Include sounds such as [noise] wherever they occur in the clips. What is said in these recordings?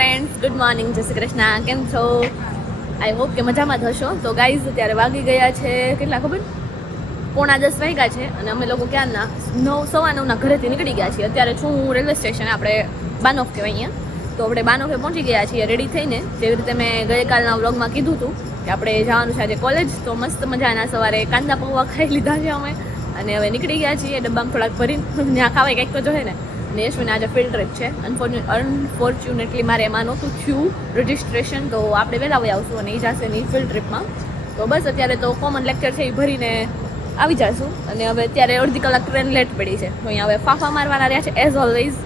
Friends good morning જય શ્રી કૃષ્ણ. કેમ છો? આઈ હોપ કે મજામાં થશો તો ગાઈઝ અત્યારે વાગી ગયા છે કેટલા ખબર? પોણા દસ વાગ્યા છે અને અમે લોકો ક્યાંના નવ, સવા નવના ઘરેથી નીકળી ગયા છીએ. અત્યારે છું હું રેલવે સ્ટેશન, આપણે બાનોફ કહેવાય અહીંયા. તો આપણે બાનોફે પહોંચી ગયા છીએ રેડી થઈને. જેવી રીતે મેં ગઈકાલના વ્લોગમાં કીધું હતું કે આપણે જવાનું છે આજે કોલેજ તો મસ્ત મજાના સવારે કાંદા પૌવા ખાઈ લીધા છે અમે. અને હવે નીકળી ગયા છીએ, ડબ્બામાં થોડાક ભરીને. [laughs] ત્યાં ખાવાય કંઈક તો જોઈએ ને. અને યશવીને આજે ફિલ્ડ ટ્રીપ છે. અનફોર્ચ્યુનેટલી મારે એમાં નહોતું થયું. રજિસ્ટ્રેશન તો આપણે વહેલા વહી આવશું અને એ જશે નહીં ફિલ્ડ ટ્રીપમાં તો બસ અત્યારે તો કોમન લેક્ચર છે એ ભરીને આવી જશું. અને હવે અત્યારે અડધી કલાક ટ્રેન લેટ પડી છે. તો અહીંયા હવે ફાફા મારવાના રહ્યા છે એઝ ઓલવેઝ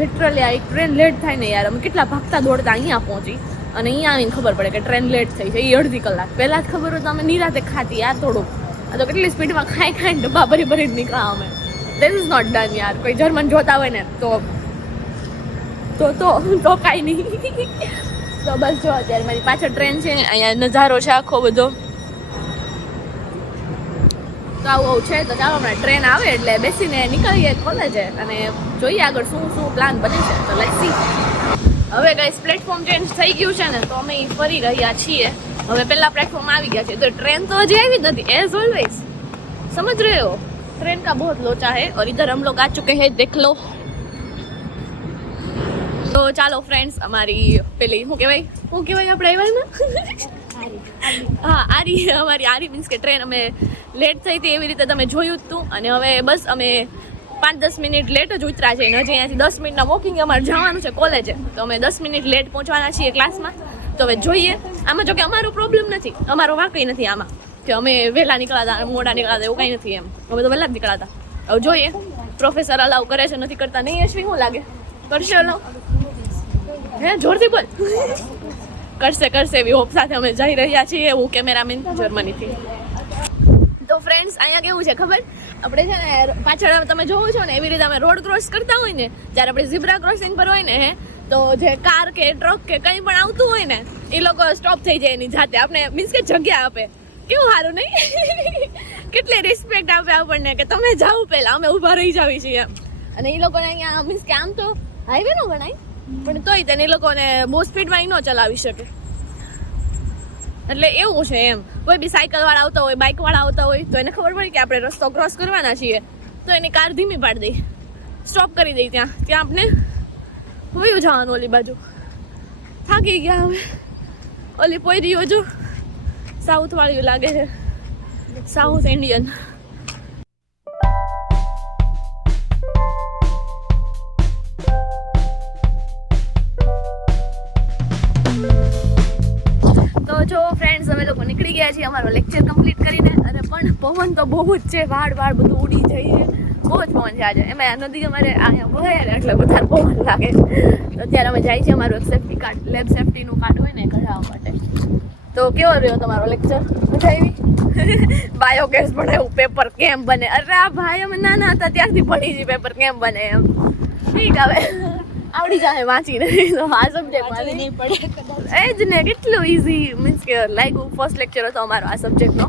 લિટરલી આ એક ટ્રેન લેટ થાય ને યાર. અમે કેટલા ભાગતા દોડતા અહીંયા પહોંચી. અને અહીંયા આવીને ખબર પડે કે ટ્રેન લેટ થઈ છે. એ અડધી કલાક. પહેલાં જ ખબર હોય તો અમે નિરાતે ખાતી યાર થોડુંક. આ તો કેટલી સ્પીડમાં ખાઈ ખાઈને ડબ્બા ભરી ભરીને નીકળ્યા અમે. ધીસ ઇઝ નોટ ડન યાર કોઈ જર્મન જોતા હોય ને, તો તો તો તો કાંઈ નહીં. તો બસ જો, અત્યારે મારી પાછળ ટ્રેન છે ને અહીંયા નજારો છે આખો બધો. તો આવું આવું છે, તો ચાલો હમણાં ટ્રેન આવે એટલે બેસીને નીકળીએ કોલેજે અને જોઈએ આગળ શું શું પ્લાન બને છે. તો લેટ સી હવે ગાઈસ પ્લેટફોર્મ ચેન્જ થઈ ગયું છે ને, તો અમે ફરી રહ્યા છીએ. હવે પહેલાં પ્લેટફોર્મ આવી ગયા છે. તો ટ્રેન તો હજી આવી નથી એઝ ઓલવેઝ સમજ રહ્યો? ट्रेन का बहुत लोचा है और इधर हम लोग आ चुके हैं देख लो તો ચાલો ફ્રેન્ડ્સ અમારી પેલી શું કહેવાય શું કહેવાય આપણે આવ્યા હા આરી અમારી આરી મીન્સ કે ટ્રેન અમે લેટ થઈ હતી એવી રીતે તમે જોયું જ હતું અને હવે બસ અમે પાંચ દસ મિનિટ લેટ જ ઉતરા છે અને હજી અહીંયાથી દસ મિનિટના વોકિંગ અમારે જવાનું છે કોલેજે તો અમે દસ મિનિટ લેટ પહોંચવાના છીએ ક્લાસમાં તો હવે જોઈએ આમાં જો કે અમારો પ્રોબ્લેમ નથી અમારો વાકઈ નથી આમાં કે અમે વહેલા નીકળાતા મોડા નીકળાતા એવું કંઈ નથી એમ. અમે તો વહેલા જ નીકળાતા હવે જોઈએ પ્રોફેસર અલાવ કરે છે, નથી કરતા, નહીં અશ્વિ શું લાગે? કરશે અલાવ હે, જોરથી બોલ. કરશે કરશે એવી હોપ સાથે અમે જઈ રહ્યા છીએ હું કેમેરામેન જર્મનીથી. તો ફ્રેન્ડ્સ અહીંયા કેવું છે ખબર? આપણે છે ને, પાછળ તમે જોવો છો ને, એવી રીતે અમે રોડ ક્રોસ કરતા હોય ને, જ્યારે આપણે ઝીબ્રા ક્રોસિંગ પર હોય ને, હે, તો જે કાર કે ટ્રક કે કંઈ પણ આવતું હોય ને, એ લોકો સ્ટોપ થઈ જાય એની જાતે. આપણે મીન્સ કે જગ્યા આપે. કેવું સારું નહીં? કેટલી રિસ્પેક્ટ આપે આપણને કે તમે જાઓ પહેલા, અમે ઊભા રહી જાવી છીએ એમ. અને એ લોકોને અહીંયા મીન્સ કે આમ તો હાઈવે નો ગણાય, પણ તોય તેને એ લોકોને બહુ સ્પીડમાં ન ચલાવી શકે. એટલે એવું છે એમ. કોઈ બી સાયકલ વાળા આવતા હોય બાઇક વાળા આવતા હોય, તો એને ખબર પડે કે આપણે રસ્તો ક્રોસ કરવાના છીએ, તો એની કાર ધીમી પાડી દઈ સ્ટોપ કરી દઈ ત્યાં. ત્યાં આપણે વયું જવાનું ઓલી બાજુ. થાકી ગયા હવે ઓલી પોયરીઓ જો. સાઉથ વાળી લાગે છે. સાઉથ ઇન્ડિયન તો જો ફ્રેન્ડ્સ અમે લોકો નીકળી ગયા છીએ અમારો લેક્ચર કમ્પ્લીટ કરીને. અને પણ પવન તો બહુ જ છે, વાળ વાળ બધું ઉડી જાય છે. બહુ જ પવન છે આજે. એમાં નદી અમારે અહીંયા ને એટલે બધા પવન લાગે છે. અત્યારે અમે જાય છે અમારું સેફ્ટી કાર્ડ લેબ સેફ્ટીનું કાર્ડ હોય ને કઢાવવા માટે. તો કેવો રહ્યો તમારો લેક્ચર મજા આવી? બાયોગેસ ભણાવ્યું પેપર કેમ બને? અરે આ ભાઈ અમે નાના હતા ત્યારથી ભણી છે પેપર કેમ બને એમ? ઠીક હવે. આવડી જાય વાંચીને. તો આ સબ્જેક્ટ નહીં પડે એ જ ને કેટલું ઇઝી મીન્સ કે લાગ્યું ફર્સ્ટ લેક્ચર હતો અમારો આ સબ્જેક્ટનો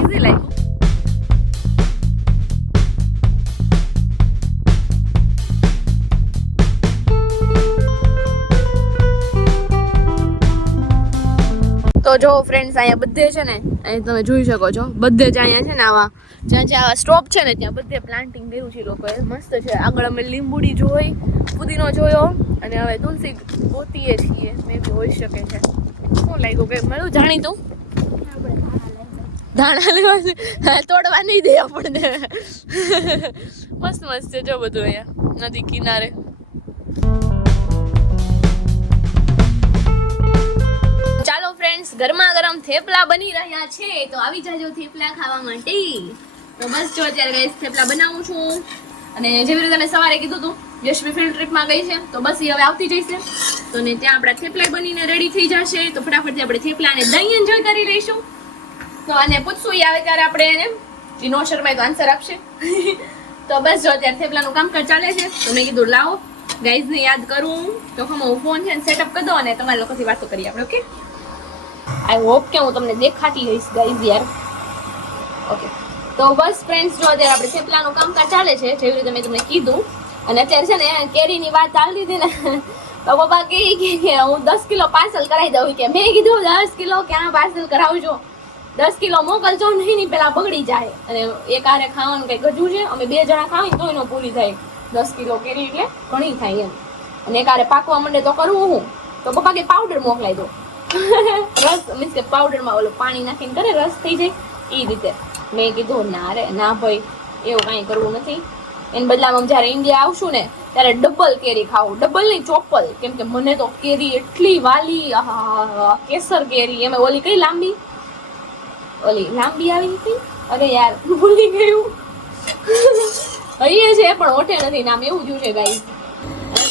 ઇઝી લાગ્યું. જો ફ્રેન્ડ્સ અહીંયા બધે છે ને, અહીં તમે જોઈ શકો છો. બધે જ અહીંયા છે ને આવા, જ્યાં જ્યાં આવા સ્ટોપ છે ને, ત્યાં બધે પ્લાન્ટિંગ કર્યું છે લોકોએ. મસ્ત છે. આગળ અમે લીંબુડી જોઈ પુદીનો જોયો, અને હવે તુલસી ગોતીએ છીએ. મે બી હોઈ શકે છે. શું લાગ્યું કે મળ્યું? જાણીતું? ધાણા લેવા તોડવા નહીં દે આપણને. મસ્ત મસ્ત છે જો બધું અહીંયા. નદી કિનારે. ગરમા ગરમ થેપલા બની રહ્યા છે, તો આવી જાજો થેપલા ખાવા માટે. તો બસ જો અત્યારે ગાઈસ થેપલા બનાવું છું. અને જેવી રીતે મેં સવારે કીધું હતું યશવી ફિલ્ડ ટ્રીપમાં ગઈ છે, તો બસ એ હવે આવતી જઈશે. તો ને ત્યાં આપણા થેપલા બનીને રેડી થઈ જશે. તો ફટાફટથી આપણે થેપલાને દહીં એન્જોય કરી લઈશું. તો આને પૂછશું એ આવે ત્યારે આપણે એને. ઈ નો શર્માય તો આન્સર આપશે. [laughs] તો બસ જો અત્યારે થેપલાનું કામકાજ ચાલે છે, તો મેં કીધું લાવો. ગાઈઝને યાદ કરું. તો હું ફોન છે સેટઅપ કરી દો અને તમારા લોકોથી વાતો કરીએ આપણે ઓકે આઈ હોપ કે હું તમને દેખાતી રહીશ ગાઈઝ યાર. ઓકે તો બસ ફ્રેન્ડ્સ જો અત્યારે આપણે થેપલાનું કામકાજ ચાલે છે, જેવી રીતે મેં તમને કીધું, અને અત્યારે છે ને, કેરીની વાત ચાલતી હતી ને, [laughs] તો પપ્પા કહે કે હું દસ કિલો પાર્સલ કરાવી દઉં, કે મેં કીધું, દસ કિલો ક્યાં પાર્સલ કરાવજો દસ કિલો મોકલજો, નહીં ની પેલા બગડી જાય. અને એક આરે ખાવાનું કંઈ ગજું છે, અમે બે જણા ખાવી તો એનો પૂરી થાય. દસ કિલો કેરી એટલે ઘણી થાય એમ. અને એક આરે પાકવા માંડે તો કરવું હું. તો પપ્પા કે પાવડર મોકલાવી દો. [laughs] રસ, મીન્સ કે પાવડરમાં ઓલું પાણી નાખીને કરે, રસ થઈ જાય એ રીતે. મેં કીધું, ના રે, ના ભાઈ, એવું કાંઈ કરવું નથી. એને બદલામાં જ્યારે ઇન્ડિયા આવશું ને, ત્યારે ડબલ કેરી ખાવું. ડબલ નહીં, ચોપલ. કેમ કે મને તો કેરી એટલી વાલી કેસર કેરી, એમાં ઓલી કઈ લાંબી? ઓલી લાંબી આવી હતી? અરે યાર, ભૂલી ગયું. [laughs] અહીંયા છે, પણ ઓઠે નથી. નામ એવું જ છે ગાઈ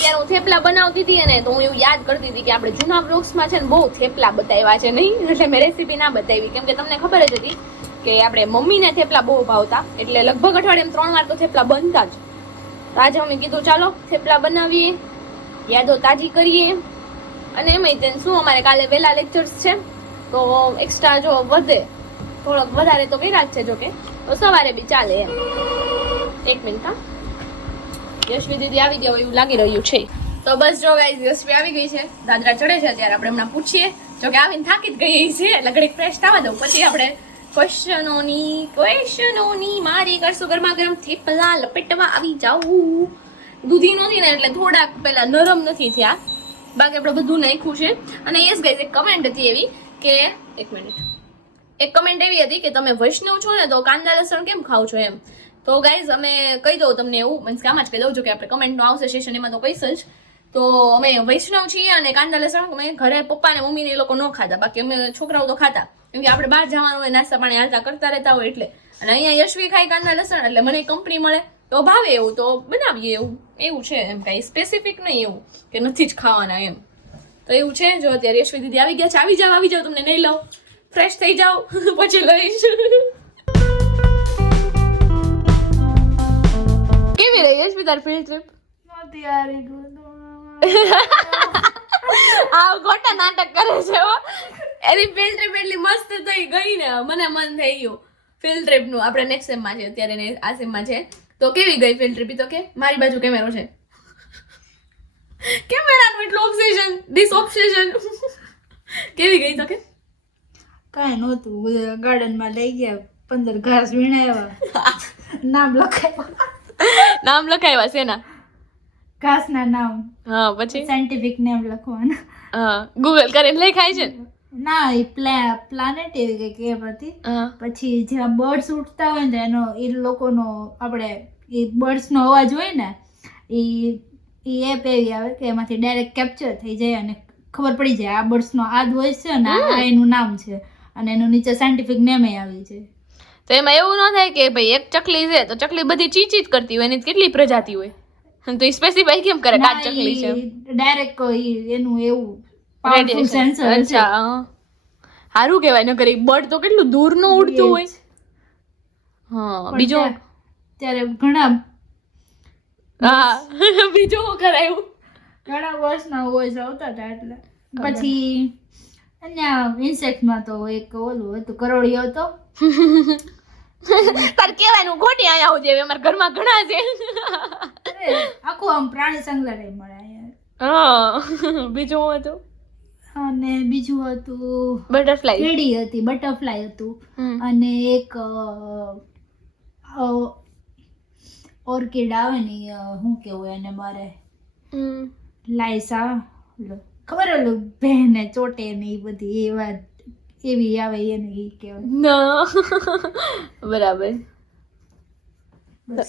અત્યારે હું થેપલા બનાવતી હતી અને તો હું એવું યાદ કરતી હતી કે આપણે જૂના વૃક્ષમાં છે ને બહુ થેપલા બતાવ્યા છે નહીં? એટલે મેં રેસીપી ના બતાવી. કેમ કે તમને ખબર જ હતી કે આપણે મમ્મીને થેપલા બહુ ભાવતા. એટલે લગભગ અઠવાડિયે ત્રણ વાર તો થેપલા બનતા જ. તો આજે અમે કીધું, ચાલો, થેપલા બનાવીએ, યાદો તાજી કરીએ. અને એમાંય તેને શું, અમારે કાલે વહેલા લેક્ચર્સ છે. તો એક્સ્ટ્રા જો વધે, થોડોક વધારે તો કર્યા જ છે જોકે તો સવારે બી ચાલે એમ. એક મિનિટ હા. યશવી આવી ગયા હોય એવું લાગી રહ્યું છે. તો બસ જો ગાઈઝ યશવી આવી ગઈ છે. દાદરા ચડે છે ત્યારે આપણે એમના પૂછીએ. જો કે આવીને થાકી જ ગઈ છે, એટલે ઘડીક ફ્રેશ થવા દઉં. પછી આપણે ક્વેશ્ચનોની ક્વેશ્ચનોની મારી કરશું ગરમા ગરમ થેપલા લપેટવા આવી જાઉં. દૂધી નથી ને એટલે થોડાક પેલા નરમ નથી થયા. બાકી આપણે બધું નાખ્યું છે. અને યસ ગાઈઝ એક કમેન્ટ હતી એવી કે એક મિનિટ એક કમેન્ટ એવી હતી કે તમે વૈષ્ણવ છો ને તો કાંદા લસણ કેમ ખાવ છો એમ? તો ગાઈઝ અમે કહી દઉં તમને એવું મીન્સ કે આમાં જ કહી દઉં છું કે આપણે કમેન્ટનો આવશે સેશન એમાં તો કહીશ જ. તો અમે વૈષ્ણવ છીએ અને કાંદા લસણ અમે ઘરે પપ્પા ને મમ્મીને એ લોકો ન ખાતા બાકી અમે છોકરાઓ તો ખાતા. કેમ કે આપણે બહાર જવાનું હોય, નાસ્તા પાણી હાલતા કરતા રહેતા હોય એટલે. અને અહીંયા યશવી ખાય કાંદા લસણ, એટલે મને કંપની મળે. તો ભાવે એવું, તો બનાવીએ એવું. એવું છે એમ કાંઈ સ્પેસિફિક નહીં એવું, કે નથી જ ખાવાના એમ. તો એવું છે, જો અત્યારે યશવી દીદી આવી ગયા છે, આવી જાવ આવી જાવ તમને નહીં લઉં. ફ્રેશ થઈ જાવ [laughs] પછી લઈશ. કેવી રહી યશવી તાર ફિલ્ડ ટ્રીપ આ ખોટા નાટક કરે છે હો એની ફિલ્ડ ટ્રીપ એટલી મસ્ત થઈ ગઈ ને. મને મન થઈ ગયું. ફિલ્ડ ટ્રીપનું. આપણે નેક્સ્ટ સેમમાં છે. અત્યારે ને આ સેમમાં છે. તો કેવી ગઈ ફિલ્ડ ટ્રીપ તો કે? મારી બાજુ કેમેરો છે. કેમેરાનું એટલું ઓબ્સેશન ડિસ ઓબ્સેશન કેવી ગઈ તો કે? કાંઈ નહોતું. ગાર્ડનમાં લઈ ગયા. પંદર ઘાસ વીણાવ્યા [laughs] નામ લખાવ્યા નામ લખાવ્યા છે ના ઘાસના નામ. હા પછી? સાયન્ટિફિક નેમ લખવાના. હા ગૂગલ કરીને લખાય છે ને? એ પ્લા પ્લાનેટ એવી કઈ કે હતી. પછી જ્યાં બર્ડ્સ ઉઠતા હોય ને એનો એ લોકોનો આપણે એ બર્ડ્સનો અવાજ હોય ને એ એ એપ એવી આવે કે એમાંથી ડાયરેક્ટ કેપ્ચર થઈ જાય અને ખબર પડી જાય આ બર્ડ્સનો આ વોઇસ છે અને આ એનું નામ છે. અને એનું નીચે સાયન્ટિફિક નેમે આવી છે. તો એમાં એવું ન થાય કે ભાઈ એક ચકલી છે તો ચકલી બધી ચીચી જ કરતી હોય એની કેટલી પ્રજાતિ હોય? તો સ્પેસિફાઈ કેમ કરે કાચ ચકલી છે? ડાયરેક્ટ એનું એવું પાવરફુલ. સેન્સર અચ્છા. સારું કહેવાય ન એક બર્ડ તો કેટલું દૂર નો ઉડતું હોય. હા બીજો? ત્યારે ઘણા હા [laughs] બીજો શું કરાયું? ઘણા વર્ષના વોઇસ આવતા હતા એટલે. પછી અહીંયા ઇન્સેક્ટમાં તો એક ઓલું હતું કરોળિયો હતો. [laughs] [laughs] તાર કેવાનું ખોટી આયા હું જેવી અમારા ઘરમાં ઘણા છે. આખું આમ પ્રાણી સંગ્રહાલય મળે હા [laughs] બીજું હતું? અને બીજું હતું બટરફ્લાય કેડી હતી બટરફ્લાય હતું. અને એક ઓર્કિડ આવે ને શું કેવું એને મારે? લાઈસા ખબર ઓલું બહેને ચોટે ને એ બધી એ વાત. એવી આવે એને એ કહેવાય. ના. બરાબર.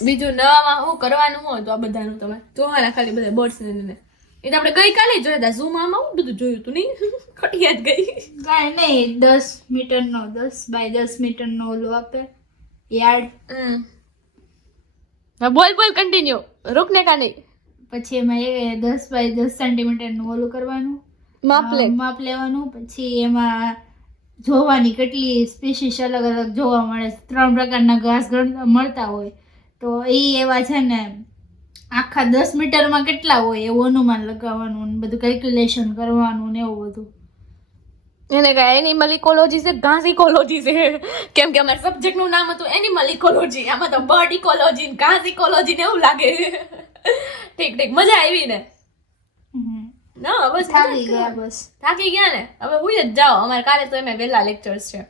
બીજું નવામાં શું કરવાનું હોય તો આ બધાનું તમે જોવાના ખાલી બધા બર્ડ્સ ને એ તો આપણે ગઈકાલે જોયા હતા ઝૂમ આમાં હું બધું જોયું તું નહીં? [laughs] ખટિયાત ગઈ. કાંઈ નહીં દસ મીટરનો દસ બાય દસ મીટરનો ઓલું આપે. યાર્ડ. હા બોલ બોલ કન્ટિન્યુ રૂકને ને કાને પછી એમાં એ દસ બાય દસ સેન્ટીમીટરનું ઓલું કરવાનું. માપ લે. માપ લેવાનું પછી એમાં જોવાની કેટલી સ્પીસીસ અલગ અલગ જોવા મળે ત્રણ પ્રકારના ઘાસ મળતા હોય. તો એ એવા છે ને, આખા દસ મીટરમાં કેટલા હોય એવું અનુમાન લગાવવાનું ને બધું કેલ્ક્યુલેશન કરવાનું ને એવું બધું. એને કહે એનિમલ ઇકોલોજી છે, ઘાસ ઇકોલોજી છે. કેમ કે અમારા સબ્જેક્ટનું નામ હતું એનિમલ ઇકોલોજી આમાં તો બર્ડ ઇકોલોજી ઘાસ ઇકોલોજી ને એવું લાગે. ઠીક ઠીક, મજા આવી ને. ના બસ થાકી ગયા બસ. થાકી ગયા ને? હવે હુઈ જ જાઓ. અમારે કાલે તો એમ વહેલા લેક્ચર્સ છે.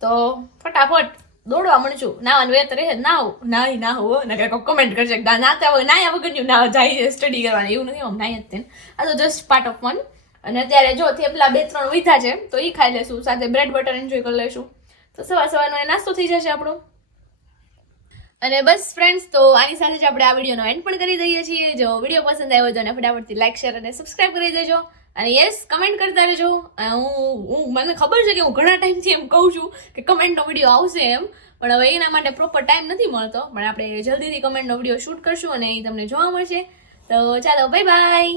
તો ફટાફટ દોડવા મળશું નાવાનું વેત રહે ના નાહી. ના હો. ને કંઈક કમેન્ટ કરશે ના વગર નાયા વગર ના જાય સ્ટડી કરવાની. એવું નથી આમ નાઈ જ આ તો જસ્ટ પાર્ટ ઓફ વન અને અત્યારે જો થેપલા બે ત્રણ વીધા છે તો એ ખાઈ લેશું. સાથે બ્રેડ બટર એન્જોય કરી લેશું. તો સવાર સવારનો એ નાસ્તો થઈ જશે આપણો. અને બસ ફ્રેન્ડ્સ તો આની સાથે જ આપણે આ વિડીયોનો એન્ડ પણ કરી દઈએ છીએ. જો વીડિયો પસંદ આવ્યો તો એને ફટાફટથી લાઈક શેર અને સબસ્ક્રાઈબ કરી દેજો. અને યસ કમેન્ટ કરતા રહેજો. હું હું, મને ખબર છે કે હું ઘણા ટાઈમથી એમ કહું છું કે કમેન્ટનો વીડિયો આવશે એમ. પણ હવે એના માટે પ્રોપર ટાઈમ નથી મળતો. પણ આપણે જલ્દીથી કમેન્ટનો વીડિયો શૂટ કરશું અને એ તમને જોવા મળશે. તો ચાલો બાય બાય